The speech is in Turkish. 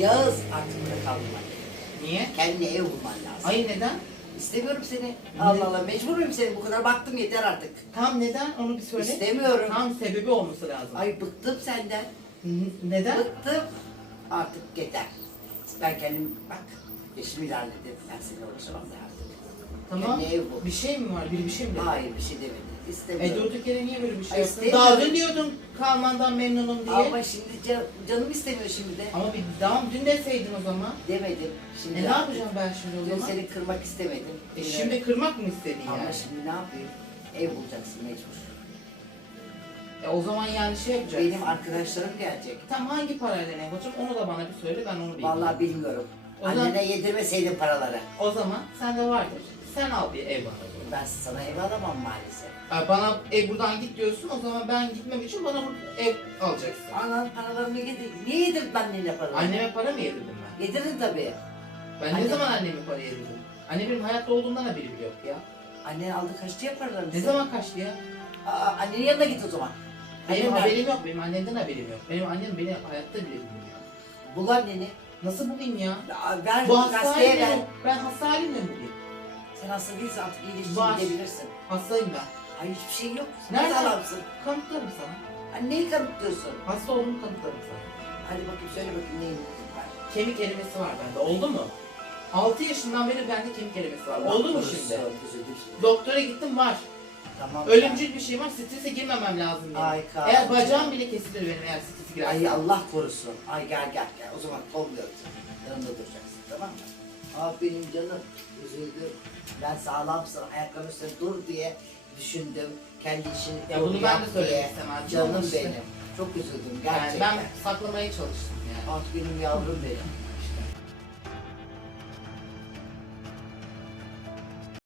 Yağız artık burada kalma. Niye? Kendine ev bulman lazım. Ay neden? İstemiyorum seni. Allah Allah mecburum seni. Bu kadar baktım yeter artık. Tam neden? Onu bir söyle. İstemiyorum. Tam sebebi olması lazım. Ay bıktım senden. N- Neden? Bıktım. Artık yeter. Ben kendim bak. Eşimi ilerledim. Ben seninle uğraşamam da artık. Tamam. Kendine ev bul. Bir şey mi var? Biri bir şey mi dedi? Hayır bir şey demedim. E İstemiyorum. durduk yere niye böyle bir şey Ay, yaptın? istemiyorum. Daha dün diyordun kalmandan memnunum diye. Ama, Ama şimdi can- canım istemiyor şimdi de. bir tamam dün deseydin o zaman. Demedim. Şimdi E ne yapacağım ben şimdi o Dün zaman? seni kırmak istemedim. E şimdi kırmak mı istedin Ama yani? şimdi ne yapayım? Ev bulacaksın mecbur. E o zaman yani şey yapacaksın. Benim arkadaşlarım gelecek. Tam hangi parayla ne yapacağım onu da bana bir söyle ben onu bileyim. Vallahi bilmiyorum. O zaman- Annene yedirmeseydin paraları. O zaman sende vardır. Sen al bir ev bana. Ben sana ev alamam maalesef. Ha, bana ev buradan git diyorsun o zaman ben gitmem için bana bu ev alacaksın. Anan paralarını yedir. Niye yedirdin annene paralarını? Anneme para mı yedirdim ben? Yedirdin tabii. Ben Anne- ne zaman anneme para yedirdim? Anne benim hayatta olduğumdan haberi bile yok ya. Annen aldı kaçtı ya paralarını. Ne senin? zaman kaçtı ya? Aa, annenin yanına git o zaman. Benim Annen haberim yok, benim annemden haberim yok. Benim annem beni hayatta bile bilmiyor. Bul anneni. Nasıl bulayım ya? Aa, Ver Bu gazeteye hastayım ver. ben. Ben hasta halimle mi bulayım? Sen hasta değilsin artık iyileştin Var. gidebilirsin. Hastayım ben. Hayır hiçbir şey yok. Nerede? Nerede adamsın? Kanıtlarım sana. Hani neyi kanıtlıyorsun? Hasta olduğumu kanıtlarım sana. Hadi bakayım söyle bakayım neyin var. Kemik erimesi var bende. Oldu mu? 6 yaşından beri bende kemik erimesi var. Oldu mu Korusun, şimdi? üzüldüm şimdi. Doktora gittim var. Tamam. Ölümcül bir şey var. Strese girmemem lazım benim. Ay. Eğer bacağım bile kesilir benim eğer strese girersem. Ay Allah korusun. Ay gel gel gel. O zaman kolluyorum Ah benim canım. Üzüldüm. Ben sağlamsın. Üstünde dur diye düşündüm. Kendi işini Ya bunu ben de söylemek istemezdim Canım benim. Çok üzüldüm Yani gerçekten. ben saklamaya çalıştım yani. Ah benim yavrum benim.